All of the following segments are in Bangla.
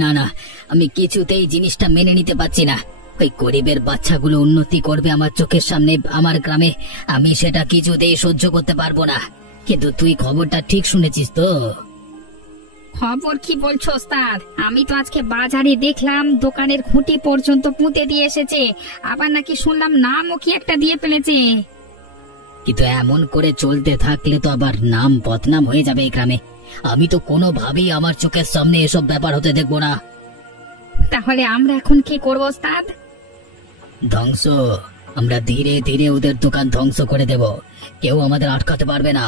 না না, আমি কিছুতেই জিনিসটা মেনে নিতে পারছি না। ওই গরিবের বাচ্চাগুলো উন্নতি করবে আমার চোখের সামনে, আমার গ্রামে, আমি সেটা কিছুতেই সহ্য করতে পারবো না। কিন্তু তুই খবরটা ঠিক শুনেছিস তো? খবর কি বলছো ওস্তাদ? আমি তো আজকে বাজারে দেখলাম দোকানের খুঁটি পর্যন্ত পুঁতে দিয়ে এসেছে, আবার নাকি শুনলাম নামও কি একটা দিয়ে ফেলেছে। কিন্তু এমন করে চলতে থাকলে তো আবার নাম বদনাম হয়ে যাবে এই গ্রামে। আমি তো কোনোভাবেই আমার চোখের সামনে এসব ব্যাপার হতে দেখবো না। তাহলে আমরা এখন কি করবো ওস্তাদ? ধ্বংস। আমরা ধীরে ধীরে ওদের দোকান ধ্বংস করে দেব, কেউ আমাদের আটকাতে পারবে না।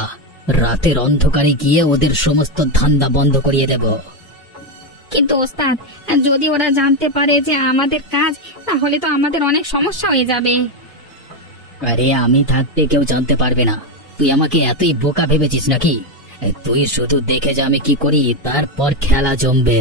রাতের অন্ধকারে গিয়ে ওদের সমস্ত ধান্দা বন্ধ করিয়ে দেব। কিন্তু ওস্তাদ, যদি ওরা জানতে পারে যে আমাদের কাজ, তাহলে তো আমাদের অনেক সমস্যা হয়ে যাবে। আরে আমি থাকতে কেউ জানতে পারবে না। তুই আমাকে এতই বোকা ভেবেছিস নাকি? তুই শুধু দেখে যা আমি কি করি, তারপর খেলা জমবে।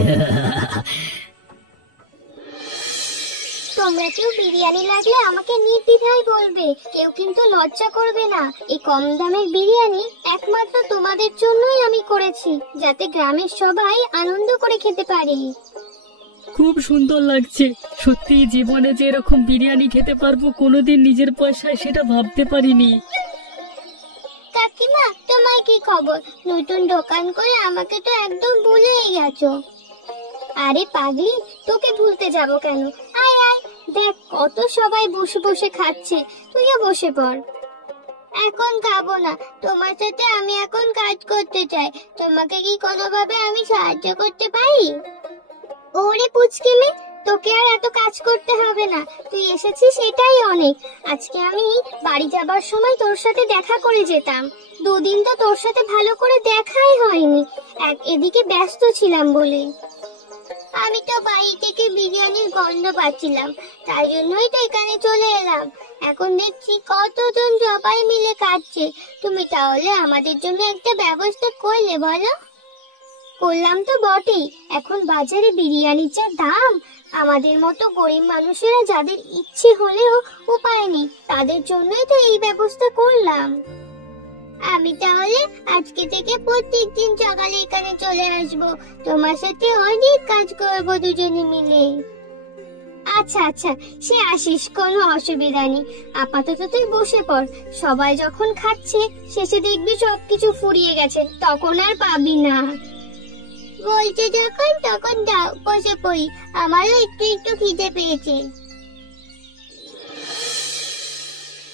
তোমরা কেউ বিরিয়ানি লাগলে আমাকে নির্দ্বিধায় বলবে, কেউ কিন্তু লজ্জা করবে না। এই কম দামের বিরিয়ানি একমাত্র তোমাদের জন্যই আমি করেছি, যাতে গ্রামের সবাই আনন্দ করে খেতে পারে। খুব সুন্দর লাগছে। সত্যি জীবনে যে এরকম বিরিয়ানি খেতে পারবো কোনোদিন নিজের পয়সায়, সেটা ভাবতে পারিনি। কাকিমা, তোমার কি খবর? নতুন দোকান করে আমাকে তো একদম ভুলেই গেছো। আরে পাগলি, তোকে ভুলতে যাব কেন? আয় আয়, দেখ কত সবাই বসে বসে খাচ্ছে, তুইও বসে পড়। এখন খাবো না, তোমার সাথে আমি এখন কাজ করতে চাই। তোমাকে কি কোনোভাবে আমি সাহায্য করতে পারি? ওরে পুচকে মেয়ে, তোকে আর এত কাজ করতে হবে না, তুই এসেছিস এটাই অনেক। আজকে আমি বাড়ি যাবার সময় তোর সাথে দেখা করে যেতাম, দুদিন তো তোর সাথে ভালো করে দেখাই হয়নি, এদিকে ব্যস্ত ছিলাম বলে। আমি তো বাড়ি থেকে বিরিয়ানির গন্ধ পাচ্ছিলাম, তাই জন্যই তো এখানে চলে এলাম। এখন দেখছি কতজন সবাই মিলে খাচ্ছে, তুমি তাহলে আমাদের জন্য একটা ব্যবস্থা করলে বলো? করলাম তো বটেই, এখন বাজারে বিরিয়ানির যা দাম, আমাদের মতো গরিব মানুষেরা যাদের ইচ্ছে হলেও উপায় নেই, তাদের জন্যই তো এই ব্যবস্থা করলাম। আমি তাহলে আজকে থেকে প্রত্যেকদিন সকালে এখানে চলে আসব, তোমার সাথে অনেক কাজ করব দুজনে মিলে। আচ্ছা আচ্ছা, সে আসিস, কোনো অসুবিধা নেই। আপাতত তুই বসে পড়, সবাই যখন খাচ্ছে শেষে দেখবি সবকিছু ফুরিয়ে গেছে, তখন আর পাবি না। বলছে যখন তখন দাও, বসে পড়ি, আমারও একটু একটু খিদে পেয়েছে।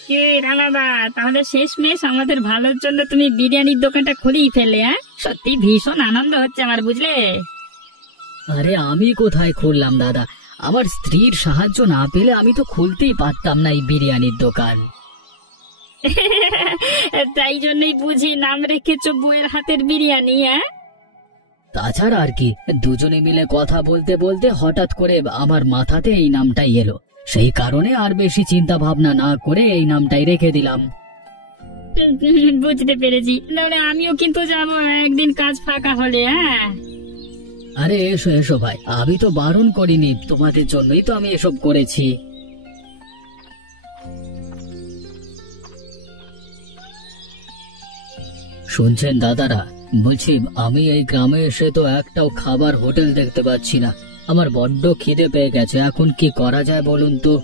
কে রানাদা, তাহলে শেষমেশ আমাদের ভালোর জন্য তুমি বিরিয়ানির দোকানটা খুলেই ফেলে? সত্যি ভীষণ আনন্দ হচ্ছে আমার, বুঝলে? আরে আমি কোথায় খুললাম দাদা, আমার স্ত্রীর সাহায্য না পেলে আমি তো খুলতেই পারতাম না এই বিরিয়ানির দোকান। তাই জন্যই বুঝি নাম রেখেছো বউয়ের হাতের বিরিয়ানি। তাছাড়া আর কি, দুজনে মিলে কথা বলতে বলতে হঠাৎ করে আমার মাথাতে এই নামটাই এলো, সেই কারণে আর বেশি চিন্তা ভাবনা না করে এই নামটাই রেখে দিলাম। বুঝতে পেরেছি, তাহলে আমিও কিন্তু যাবো একদিন কাজ ফাঁকা হলে। আরে এসো এসো ভাই, আমি তো বারণ করিনি, তোমাদের জন্যই তো আমি এসব করেছি। শুনছেন দাদারা, বলছি আমি এই গ্রামে এসে তো একটাও খাবার হোটেল দেখতে পাচ্ছি না। আমার বড্ড খিদে পেয়ে গেছে, এখন কি করা যায় বলুন তো?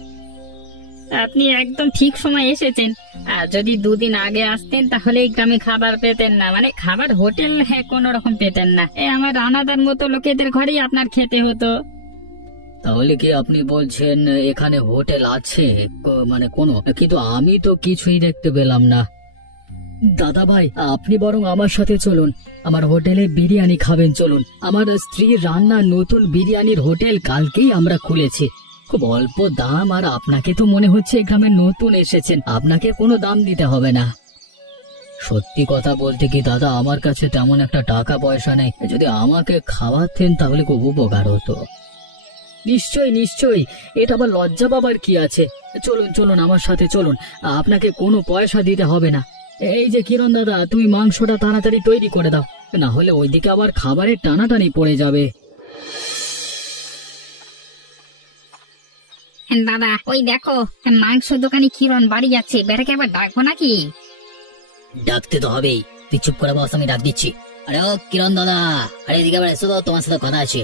আপনি একদম ঠিক সময় এসেছেন। আর যদি দুদিন আগে আসতেন তাহলে এই গ্রামে খাবার পেতেন না, মানে খাবার হোটেল কোনো রকম পেতেন না। আমার রানাদার মতো লোকেদের ঘরেই আপনার খেতে হতো। তাহলে কি আপনি বলছেন এখানে হোটেল আছে মানে কোনো? কিন্তু আমি তো কিছুই দেখতে পেলাম না। দাদা ভাই, আপনি বরং আমার সাথে চলুন, আমার হোটেলে বিরিয়ানি খাবেন চলুন। আমার স্ত্রীর রান্না নতুন বিরিয়ানির হোটেল কালকেই আমরা খুলেছি, খুব অল্প দাম, আর আপনাকে তো মনে হচ্ছে এই গ্রামে নতুন এসেছেন, আপনাকে কোনো দাম দিতে হবে না। সত্যি কথা বলতে কি দাদা, আমার কাছে তেমন একটা টাকা পয়সা নেই, যদি আমাকে খাওয়াতেন তাহলে খুব উপকার হতো। নিশ্চয়ই নিশ্চয়ই, এটা আবার লজ্জা পাবার কি আছে? চলুন চলুন আমার সাথে চলুন, আপনাকে কোনো পয়সা দিতে হবে না। এই যে কিরণ দাদা, তুমি মাংসটা তাড়াতাড়ি তৈরি করে দাও, না হলে ওইদিকে আবার খাবারের টানাটানি পড়ে যাবে। দাদা ওই দেখো, মাংস দোকানে কিরণ বাড়ি যাচ্ছে, বেটাকে আবার ডাকবো নাকি? ডাকতে তো হবেই, তুই চুপ করে বস, আমি ডাক দিচ্ছি। আরে ও কিরণ দাদা, আরে এদিকে আবার এসো তো, তোমার সাথে কথা আছে।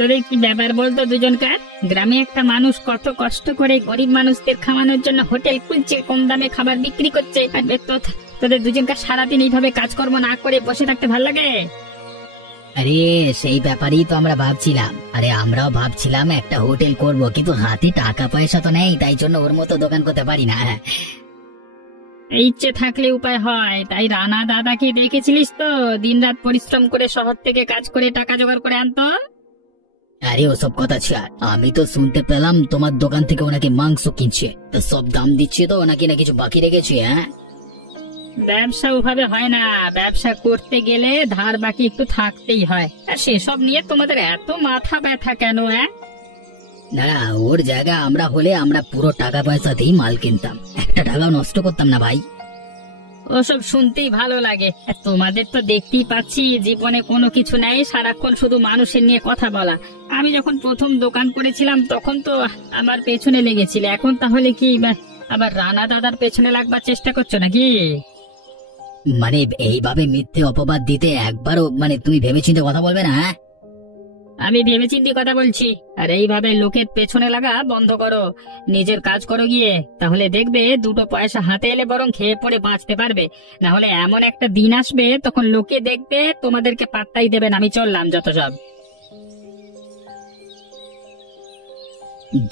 তোদের কি ব্যাপার বলতো দুজনকার? গ্রামে একটা মানুষ কত কষ্ট করে গরিব মানুষদের খাওয়ানোর জন্য হোটেল খুলছে, কম দামে খাবার বিক্রি করছে, আর তোদের দুজনকার সারাদিন এইভাবে কাজকর্ম না করে বসে থাকতে ভাল লাগে? আরে সেই ব্যাপারেই তো আমরা ভাবছিলাম। আরে আমরাও ভাবছিলাম একটা হোটেল করব, কিন্তু হাতে টাকা পয়সা তো নেই, তাই জন্য ওর মতো দোকান করতে পারি না। এই ইচ্ছে থাকলে উপায় হয়। তাই রানা দাদাকে দেখেছিলিস তো, দিনরাত পরিশ্রম করে শহর থেকে কাজ করে টাকা জোগাড় করে আনতো। আরে ওসব কথা ছাড়, আমি তো শুনতে পেলাম তোমার দোকান থেকে ওনাকে মাংস কিনছে, তো সব দাম দিচ্ছে তো, ওনাকে না কিছু বাকি রেখেছে? হ্যাঁ, ব্যবসা ওভাবে হয় না। ব্যবসা করতে গেলে ধার বাকি একটু থাকতেই হয়। আর সেসব নিয়ে তোমাদের এত মাথা ব্যথা কেন? না ওর জায়গা আমরা হলে আমরা পুরো টাকা পয়সা দিয়ে মাল কিনতাম, একটা টাকাও নষ্ট করতাম না ভাই। ওসব শুনতেই ভালো লাগে। আর তোমাদের তো দেখতেই পাচ্ছি জীবনে কোনো কিছু নেই, সারাক্ষণ শুধু মানুষের নিয়ে কথা বলা। আমি যখন প্রথম দোকান করেছিলাম তখন তো আমার পেছনে লেগেছিলে, এখন তাহলে কি আবার রানা দাদার পেছনে লাগবার চেষ্টা করছো নাকি? মানে এইভাবে মিথ্যে অপবাদ দিতে একবারও মানে তুমি ভেবেচিন্তে কথা বলবে না? হ্যাঁ, আমি ভেবেচিন্তে কথা বলছি। আর এইভাবে লোকের পেছনে লাগা বন্ধ করো, নিজের কাজ করো গিয়ে, তাহলে দেখবে দুটো পয়সা হাতে এলে বরং খেয়ে পড়ে বাঁচতে পারবে। না হলে এমন একটা দিন আসবে তখন লোকে দেখবে তোমাদেরকে পাত্তাই দেবে না। আমি চললাম যত সব।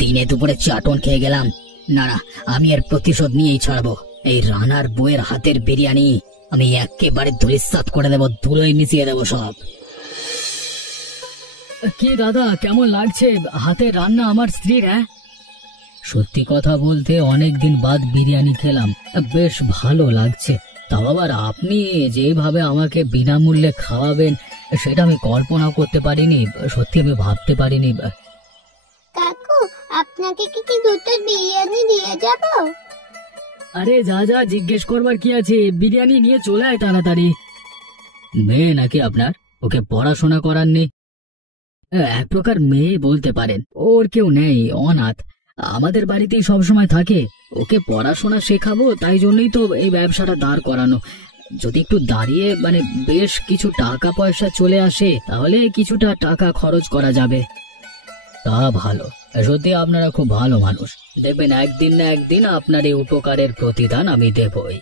দিনে দুপুরে চাটন খেয়ে গেলাম। না না, আমি এর প্রতিশোধ নিয়েই ছাড়বো। এই রানার বইয়ের হাতের বিরিয়ানি আমি একেবারে ধূলিসাৎ করে দেবো, ধুলোয় মিশিয়ে দেবো সব। কি দাদা, কেমন লাগছে হাতের রান্না আমার স্ত্রীর? হ্যাঁ, সত্যি কথা বলতে অনেকদিন বাদ বিরিয়ানি খেলাম, বেশ ভালো লাগছে। তাও আবার আপনি যেভাবে আমাকে বিনামূল্যে খাওয়াবেন সেটা আমি কল্পনা করতে পারিনি, সত্যি আমি ভাবতে পারিনি। কাকু, আপনাকে কি দুটো বিরিয়ানি দিয়ে যাব? আরে যা যা, জিজ্ঞেস করবার কি আছে, বিরিয়ানি নিয়ে চলে আয় তাড়াতাড়ি। মেয়ে নাকি আপনার? ওকে পড়াশোনা করার নেই? এক প্রকার মেয়ে বলতে পারেন, ওর কেউ নেই, অনাথ, আমাদের বাড়িতেই সবসময় থাকে। ওকে পড়াশোনা শেখাবো, তাই জন্যই তো এই ব্যবসাটা দাঁড় করানো। যদি একটু দাঁড়িয়ে মানে বেশ কিছু টাকা পয়সা চলে আসে তাহলে কিছুটা টাকা খরচ করা যাবে। তা ভালো, সত্যি আপনারা খুব ভালো মানুষ। দেখবেন একদিন না একদিন আপনার এই উপকারের প্রতিদান আমি দেবই।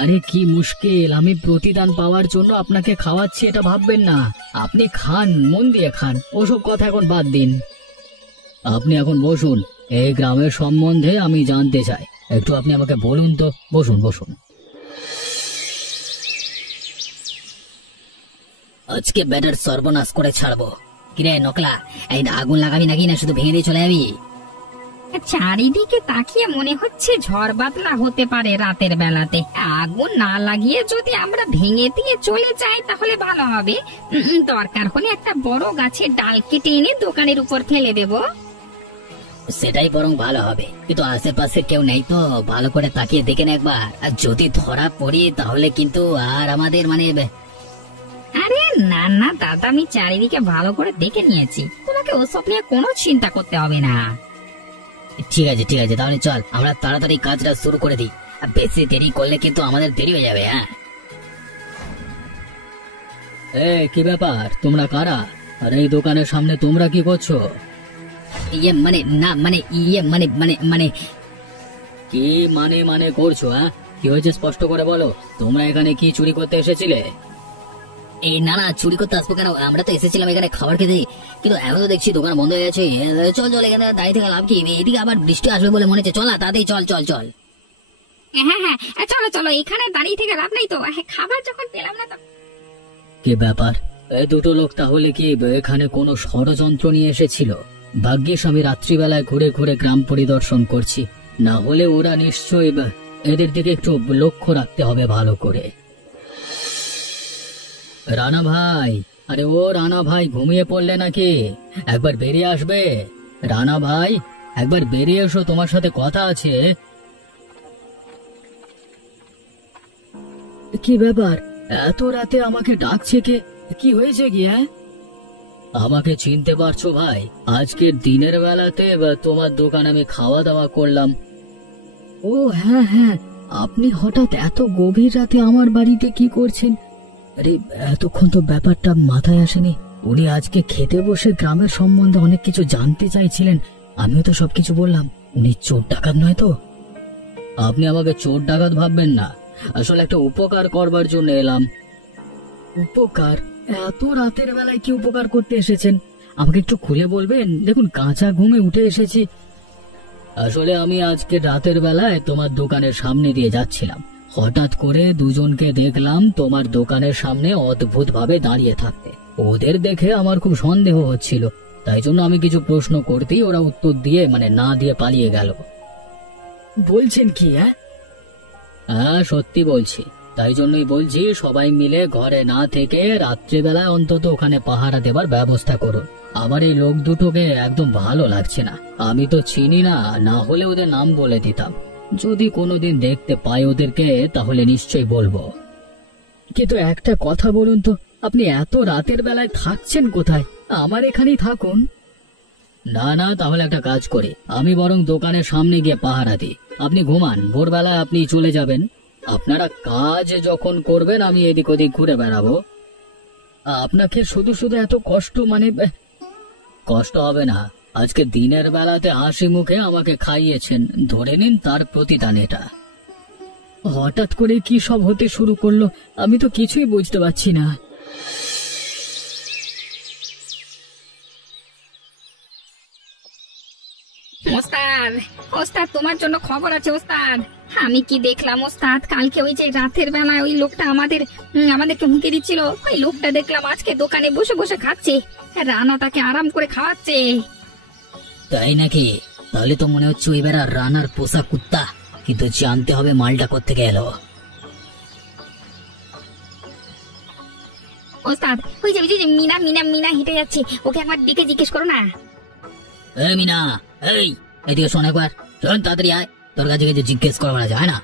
আরে কি মুশকিল, আমি প্রতিদান পাওয়ার জন্য আপনাকে খাওয়াচ্ছি এটা ভাববেন না। আপনি খান, মন দিয়ে খান, ওসব কথা এখন বাদ দিন। আপনি এখন বসুন, এই গ্রামের সম্বন্ধে আমি জানতে চাই, একটু আপনি আমাকে বলুন তো। বসুন বসুন। আজকে ব্যাটার সর্বনাশ করে ছাড়বো। কিরে নকলা, এই আগুন লাগাবি নাকি না শুধু ভেঙে দিয়ে চলে যাবি? চারিদিকে তাকিয়ে মনে হচ্ছে ঝড় বাদলা হতে পারে রাতের বেলাতে। আগুন না লাগিয়ে যদি আমরা ভেঙে দিয়ে চলে যাই তাহলে ভালো হবে। দরকার হলে একটা বড় গাছের ডাল কেটে এনে দোকানের উপর ফেলে দেব। সেটাই বরং ভালো হবে, কিন্তু আশেপাশে কেউ নেই তো, ভালো করে তাকিয়ে দেখেন একবার। আর যদি ধরা পড়ি তাহলে কিন্তু আর আমাদের মানে। আরে না না দাদা, আমি চারিদিকে ভালো করে দেখে নিয়েছি, তোমাকে ওসব নিয়ে কোনো চিন্তা করতে হবে না। ঠিক আছে ঠিক আছে, তাহলে চল আমরা তাড়াতাড়ি কাজটা শুরু করে দিই, বেশি দেরি করলে কিন্তু আমাদের দেরি হয়ে যাবে। হ্যাঁ, কি ব্যাপার, তোমরা কারা? আর এই দোকানের সামনে তোমরা কি করছো? ইয়ে মানে না মানে ইয়ে মানে মানে মানে কি মানে মানে করছো? হ্যাঁ, কি হয়েছে স্পষ্ট করে বলো। তোমরা এখানে কি চুরি করতে এসেছিলে? এই না না, চুরি করতে আসবো কেন, আমরা তো এসেছিলাম এখানে খাবার খেতে, কিন্তু এখন তো দেখছি দোকান বন্ধ হয়ে গেছে। চল চল, এখানে দাঁড়িয়ে থেকে লাভ কি, এদিকে আবার বৃষ্টি আসবে বলে মনে হচ্ছে। চল না তাড়াতাড়ি চল চল চল। হ্যাঁ হ্যাঁ চলো চলো, এখানে দাঁড়িয়ে থেকে লাভ নাই তো, খাবার যখন পেলাম না তো। কি ব্যাপার, এই দুটো লোক তাহলে কি এখানে কোনো ষড়যন্ত্র নিয়ে এসেছিল? ভাগ্যিস আমি রাত্রিবেলায় ঘুরে ঘুরে গ্রাম পরিদর্শন করছি, না হলে ওরা নিশ্চয়ই এদের দিকে একটু লক্ষ্য রাখতে হবে ভালো করে। রানা ভাই, আরে ও রানা ভাই, ঘুমিয়ে পড়লে নাকি? একবার বেরিয়ে আসবে। রানা ভাই, একবার বেরিয়ে এসো, তোমার সাথে কথা আছে। কি ব্যাপার, এত রাতে আমাকে ডাকছে কে? কি হয়েছে কি? হ্যাঁ, আমাকে চিনতে পারছো ভাই? আজকের দিনের বেলাতে তোমার দোকান আমি খাওয়া দাওয়া করলাম। ও হ্যাঁ হ্যাঁ, আপনি হঠাৎ এত গভীর রাতে আমার বাড়িতে কি করছেন? আরে এতক্ষণ তো ব্যাপারটা মাথায় আসেনি। উনি আজকে খেতে বসে গ্রামের সম্বন্ধে অনেক কিছু জানতে চাইছিলেন। আমিও তো সবকিছু বললাম। উনি চোর ডাকাত নয় তো? আপনি আমাকে চোর ডাকাত ভাববেন না, আসলে একটা উপকার করবার জন্য এলাম। উপকার? এত রাতের বেলায় কি উপকার করতে এসেছেন? আমাকে একটু খুলে বলবেন? দেখুন, কাঁচা ঘুমে উঠে এসেছি। আসলে আমি আজকে রাতের বেলায় তোমার দোকানের সামনে দিয়ে যাচ্ছিলাম। হঠাৎ করে দুজনকে দেখলাম তোমার দোকানের সামনে অদ্ভুত ভাবে দাঁড়িয়ে থাকতে। ওদের দেখে আমার খুব সন্দেহ হচ্ছিল, তাই জন্য আমি কিছু প্রশ্ন করতেই ওরা উত্তর দিয়ে না দিয়ে পালিয়ে গেল। বলছেন কি? হ্যাঁ, সত্যি বলছি। তাই জন্যই বলছি, সবাই মিলে ঘরে না থেকে রাত্রিবেলায় অন্তত ওখানে পাহারা দেবার ব্যবস্থা করুন। আমার এই লোক দুটোকে একদম ভালো লাগছে না। আমি তো চিনি না, না হলে ওদের নাম বলে দিতাম। যদি কোনোদিন দেখতে পাই ওদেরকে তাহলে নিশ্চয়ই বলবো। কিন্তু একটা কথা বলুন তো, আপনি এত রাতের বেলায় থাকছেন কোথায়? আমার এখানেই থাকুন। না না, তাহলে একটা কাজ করি, আমি বরং দোকানের সামনে গিয়ে পাহারা দিই। আপনি ঘুমান, ভোরবেলায় আপনি চলে যাবেন। আপনারা কাজ যখন করবেন আমি এদিক ওদিক ঘুরে বেড়াবো। আপনাকে শুধু শুধু এত কষ্ট? কষ্ট হবে না। আজকে দিনের বেলাতে হাসি মুখে আমাকে খাইয়েছেন, ধরে নিন তার প্রতিদান এটা। হঠাৎ করে কি সব হতে শুরু করলো, আমি তো কিছুই বুঝতে পারছি না। ওস্তাদ, ওস্তাদ তোমার জন্য খবর আছে ওস্তাদ। আমি কি দেখলাম ওস্তাদ, কালকে ওই যে রাতের বেলায় ওই লোকটা আমাদেরকে হুমকি দিচ্ছিল, ওই লোকটা দেখলাম আজকে দোকানে বসে বসে খাচ্ছে, রানা তাকে আরাম করে খাওয়াচ্ছে। তাই নাকি? তাহলে তো মনে হচ্ছে ওই বেড়া রানার পোষা কুত্তা, কিন্তু জানতে হবে মালটা কোত্থেকে এলো। ওস্তাদ, ওই যে মিনা মিনা মিনা হেঁটে যাচ্ছে, ওকে একবার ডেকে জিজ্ঞেস করো না। এই মিনা, এই এদিকে শোন একবার, শোন তাড়াতাড়ি আয়, তোর কাছে কিছু জিজ্ঞেস করা যায় না?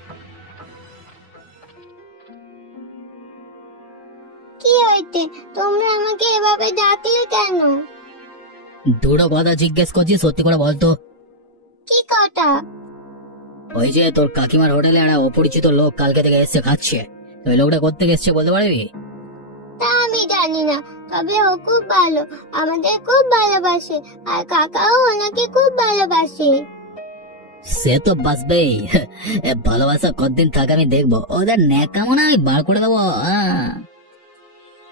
কি হয়েছে? তোমরা আমাকে এভাবে ডাকলে কেন? দুটো কথা জিজ্ঞেস করছি, সত্যি করে বলতো। কি কথা? ওই যে তোর কাকিমার হোটেলে একটা অপরিচিত লোক কালকে থেকে এসছে খাচ্ছে, ওই লোকটা কোত্থেকে এসছে বলতে পারবি? তা আমি জানি না, তবে ও খুব ভালো, আমাদের খুব ভালোবাসে, আর কাকাও ওনাকে খুব ভালোবাসে। সে তো বাসবেই, ভালোবাসা কতদিন থাকে আমি দেখবো, ওদের ন্যাকামো না আমি বার করে দেবো।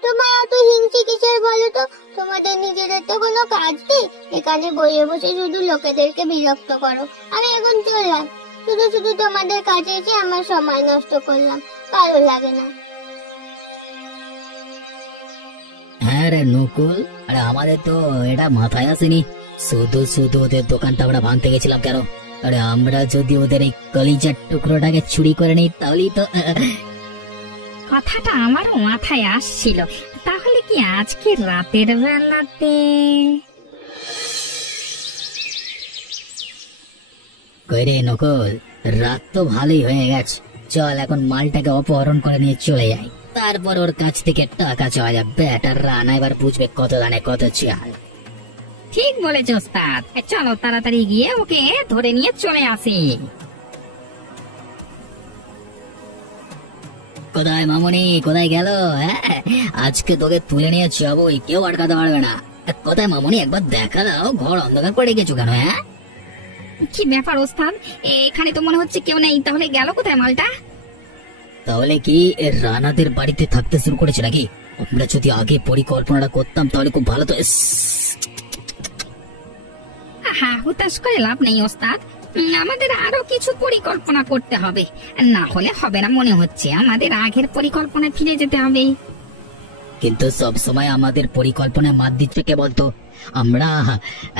তোমার অত হিংসে কিসের বলো তো? তোমাদের নিজেদের তো কোনো কাজ নেই, এখানে বসে বসে শুধু লোকেদেরকে বিরক্ত করো। আমি এখন চললাম, শুধু শুধু তোমাদের কাছে এসে আমার সময় নষ্ট করলাম, ভালো লাগে না। হ্যাঁ রে নকুল, আরে আমাদের তো এটা মাথায় আসেনি, শুধু শুধু ওদের দোকানটা আমরা ভাঙতে গেছিলাম কেন? আরে আমরা যদি ওদের এই কলিজার টুকরোটাকে চুরি করে নিই তাহলেই তো। কথাটা আমারও মাথায় আসছিল, তাহলে কি আজকে রাতের বেলাতে? কই রে নকুল, রাত তো ভালোই হয়ে গেছে, চল এখন মালটাকে অপহরণ করে নিয়ে চলে যাই, তারপর ওর কাছ থেকে টাকা চাওয়া যাবে। এটা রানা এবার বুঝবে কত দানে কত চাল। ঠিক বলেছ ওস্তাদ, চলো তাড়াতাড়ি গিয়ে ওকে ধরে নিয়ে চলে আসি। কোথায় মামনি, কোথায় গেল? আজকে তোকে তুলে নিয়ে যাবো, কেউ আটকাতে পারবে না। কোথায় মামনি, একবার দেখা দাও, ঘর অন্ধকার করে গেছো কেন? কি ব্যাপার ওস্তাদ, এখানে তো মনে হচ্ছে কেউ নেই, তাহলে গেল কোথায় মালটা? তাহলে কি রানাদের বাড়িতে থাকতে শুরু করেছে নাকি? আমরা যদি আগে পরিকল্পনাটা করতাম তাহলে খুব ভালো তো। হ্যাঁ, হুতাশ করে লাভ নেই ওস্তাদ, আমাদের আরো কিছু পরিকল্পনা করতে হবে, না হলে হবে না। মনে হচ্ছে আমাদের আগের পরিকল্পনায় ফিরে যেতে হবে। কিন্তু সব সময় আমাদের পরিকল্পনায় মাত দিচ্ছে কে বলতো? আমরা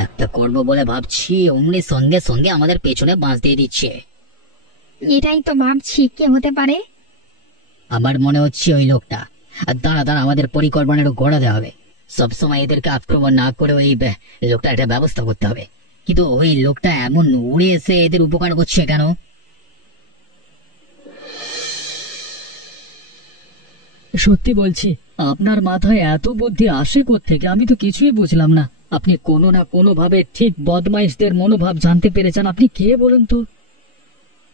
একটা করব বলে ভাবছি, অমনি সঙ্গে সঙ্গে আমাদের পেছনে বাঁশ দিয়ে দিচ্ছে। এটাই তো ভাবছি, কে হতে পারে? আমার মনে হচ্ছে ওই লোকটা। আর দাঁড়া দাঁড়া, আমাদের পরিকল্পনা একটু গড়াতে হবে। সবসময় এদেরকে আক্রমণ না করে ওই লোকটা একটা ব্যবস্থা করতে হবে। কিন্তু ওই লোকটা এমন উড়ে এসে এদের উপকার করছে কেন? সত্যি বলছি, আপনার মাথায় এত বুদ্ধি আসে কোত্থেকে আমি তো কিছুই বুঝলাম না। আপনি কোনো না কোনো ভাবে ঠিক বদমাইশদের মনোভাব জানতে পেরেছেন। আপনি কে বলুন তো?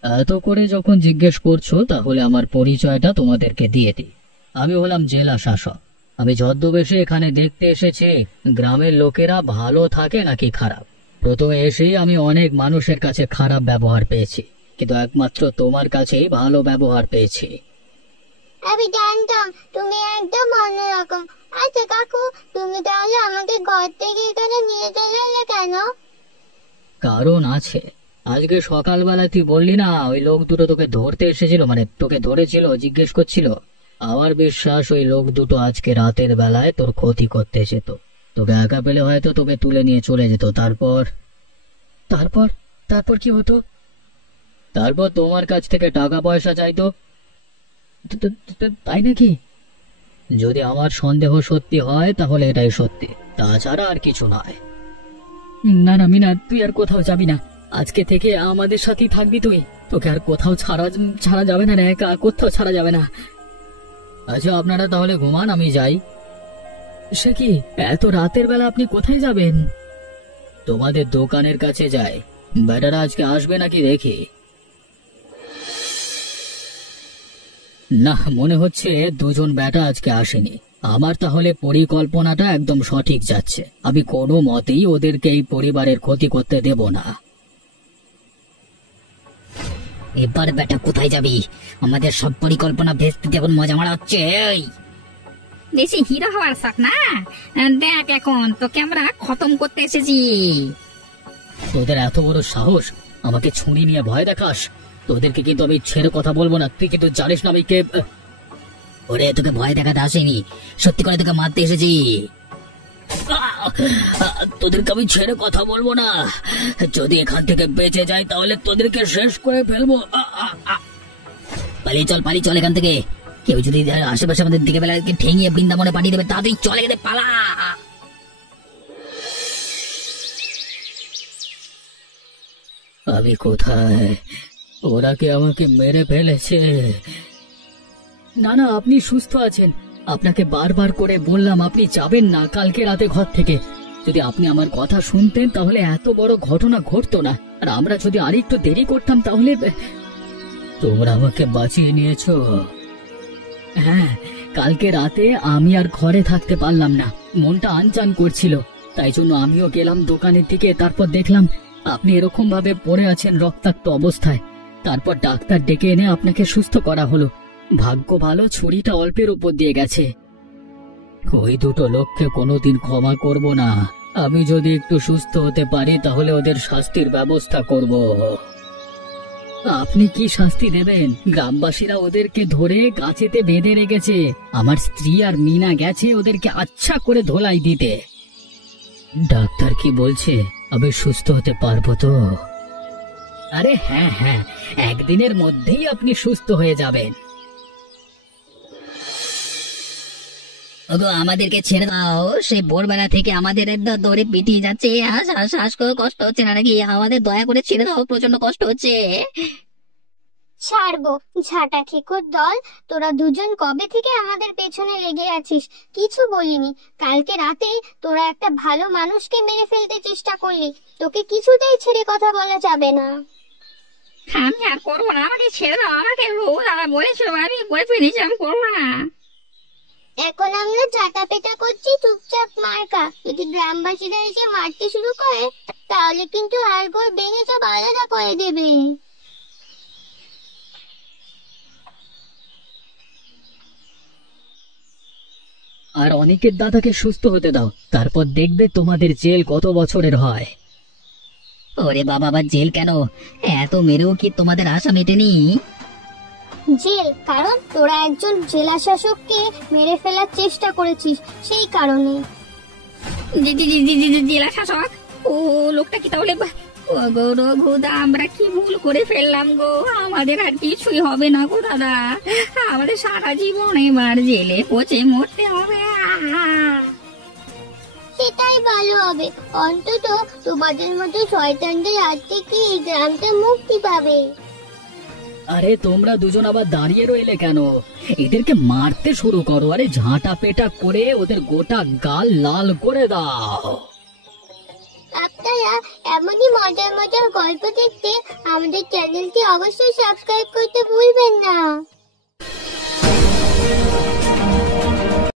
এত করে যখন জিজ্ঞেস করছো তাহলে আমার পরিচয়টা তোমাদেরকে দিয়ে দিই। আমি হলাম জেলা শাসক। আমি ছদ্মবেশে এখানে দেখতে এসেছি গ্রামের লোকেরা ভালো থাকে নাকি খারাপ। প্রথমে এসেই আমি অনেক মানুষের কাছে খারাপ ব্যবহার পেয়েছি, কিন্তু একমাত্র তোমার কাছেই ভালো ব্যবহার পেয়েছি। আমি জানতাম তুমি একদম অন্যরকম। আচ্ছা কাকু, তুমি তাহলে আমাকে ঘর থেকে এখানে নিয়ে চলে এলে কেন? কারণ আছে। আজকে সকালবেলা তুই বললি না ওই লোক দুটো তোকে ধরতে এসেছিল, মানে তোকে ধরেছিল, জিজ্ঞেস করছিল। আমার বিশ্বাস ওই লোক দুটো আজকে রাতের বেলায় তোর ক্ষতি করতে যেত। তোকে একা পেলে হয়তো তোকে তুলে নিয়ে চলে যেত। তারপর তারপর তারপর কি হতো? তারপর তোমার কাছ থেকে টাকা পয়সা চাইতো। তাই নাকি? যদি আমার সন্দেহ সত্যি হয় তাহলে এটাই সত্যি, তাছাড়া আর কিছু নয়। না না মিনা, তুই আর কোথাও যাবি না। আজকে থেকে আমাদের সাথেই থাকবি তুই। তোকে আর কোথাও ছাড়া যাবে না রে, একা কোথাও ছাড়া যাবে না। আচ্ছা আপনারা তাহলে ঘুমান, আমি যাই। সে কি, এত রাতের বেলা আপনি কোথায় যাবেন? তোমাদের দোকানের কাছে যাই। বেটারা আজকে আসবে নাকি দেখি। না, মনে হচ্ছে দুজন বেটা আজকে আসেনি। আমার তাহলে পরিকল্পনাটা একদম সঠিক যাচ্ছে। আমি কোনো মতেই ওদেরকে এই পরিবারের ক্ষতি করতে দেব না। এবার বেটা কোথায় যাবি? আমাদের সব পরিকল্পনা ভেস্তে এখন মজা মারা হচ্ছে। বেশি হিরো হওয়ার শখ না? দেখ এখন তোকে আমরা খতম করতে এসেছি। তোদের এত বড় সাহস আমাকে ছুরি নিয়ে ভয় দেখাস? তোদেরকে কিন্তু আমি ছেড়ে কথা বলবো না। তুই কিন্তু জানিস না আমি কে। ওরে, তোকে ভয় দেখাতে আসেনি, সত্যি করে তোকে মারতে এসেছি। তোদেরকে আমি ছেড়ে কথা বলবো না। যদি এখান থেকে বেঁচে যাই তাহলে তোদেরকে শেষ করে ফেলবো। পালিয়ে চল এখান থেকে। কেউ যদি আশেপাশে আমাদের দিকে বেলা ঠেঙিয়ে বৃন্দাবনে পাঠিয়ে দেবে, তাড়াতাড়ি চলে গেলে পালা। আমি কোথায়? ওরা কি আমাকে মেরে ফেলেছে? না না, আপনি সুস্থ আছেন। আপনাকে বারবার করে বললাম আপনি যাবেন না কালকে রাতে ঘর থেকে। যদি আপনি আমার কথা শুনতেন তাহলে এত বড় ঘটনা ঘটতো না। আর আমরা যদি আরেকটু দেরি করতাম তাহলে। তোমরা আমাকে বাঁচিয়ে নিয়েছো। হ্যাঁ, কালকে রাতে আমি আর ঘরে থাকতে পারলাম না, মনটা আনচান করছিল। তাই জন্য আমিও গেলাম দোকানের দিকে। তারপর দেখলাম আপনি এরকম ভাবে পড়ে আছেন রক্তাক্ত অবস্থায়। তারপর ডাক্তার ডেকে এনে আপনাকে সুস্থ করা হলো। ভাগ্য ভালো, ছুরিটা অল্পের উপর দিয়ে গেছে। ওই দুটো লোককে কোনোদিন ক্ষমা করব না। আমি যদি একটু সুস্থ হতে পারি তাহলে ওদের শাস্তির ব্যবস্থা করব। আপনি কি শাস্তি দেবেন? গ্রামবাসীরা ওদেরকে ধরে গাছেতে বেঁধে রেখেছে। আমার স্ত্রী আর মিনা গেছে ওদেরকে আচ্ছা করে ধোলাই দিতে। ডাক্তার কি বলছে? আমি সুস্থ হতে পারবো তো? আরে হ্যাঁ হ্যাঁ, একদিনের মধ্যেই আপনি সুস্থ হয়ে যাবেন। ওগো, আমাদেরকে ছেড়ে দাও। সে ভোরবেলা থেকে আমাদের দৌড়ে পিটিয়ে যাচ্ছে। শ্বাস করে কষ্ট হচ্ছে না নাকি? আমাদের দয়া করে ছেড়ে দাও, প্রচন্ড কষ্ট হচ্ছে। ছাড়বো? ঝাঁটা খেকোর দল, তোরা দুজন কবে থেকে আমাদের পেছনে লেগে আছিস? কিছু বলিনি। কালকে রাতে তোরা একটা ভালো মানুষকে মেরে ফেলতে চেষ্টা করলি। তোকে কিছুতেই ছেড়ে কথা বলা যাবে না। আমি আর করবো না, আমাকে ছেড়ে দাও। আমাকে আমার বলেছিল, আমি বলে ফেলেছি আমি করবো না। এখন আমরা ঝাঁটা পেটা করছি, চুপচাপ মার খা। যদি গ্রামবাসীরা এসে মারতে শুরু করে তাহলে কিন্তু হাড়গোড় ভেঙে সব আলাদা করে দেবে। আর অনেকের দাদাকে সুস্থ হতে দাও, তারপর দেখবে তোমাদের জেল কত বছরের হয়। ওরে বাবা, আবার জেল কেন? এত মেরেও কি তোমাদের আশা মেটেনি? জেল কারণ তোরা একজন জেলা শাসককে মেরে ফেলার চেষ্টা করেছিস, সেই কারণে। জেলা শাসক? ও লোকটা কি তাহলে? ও গো রঘুদা, আমরা কি ভুল করে ফেললাম গো? আমাদের আর কিছুই হবে না গো দাদা। আমাদের সারা জীবন এবার জেলে পচে মরতে হবে। সেটাই ভালো হবে, অন্তত তোমাদের মতো শয়তানদের হাত থেকে এই গ্রামটা মুক্তি পাবে। আরে তোমরা দুজন আবার দাঁড়িয়ে রইলে কেন? এদেরকে মারতে শুরু করো। আরে ঝাঁটা পেটা করে ওদের গোটা গাল লাল করে দাও। আপনারা এমনই মজার মজার গল্প দেখতে আমাদের চ্যানেলটি অবশ্যই সাবস্ক্রাইব করতে ভুলবেন না।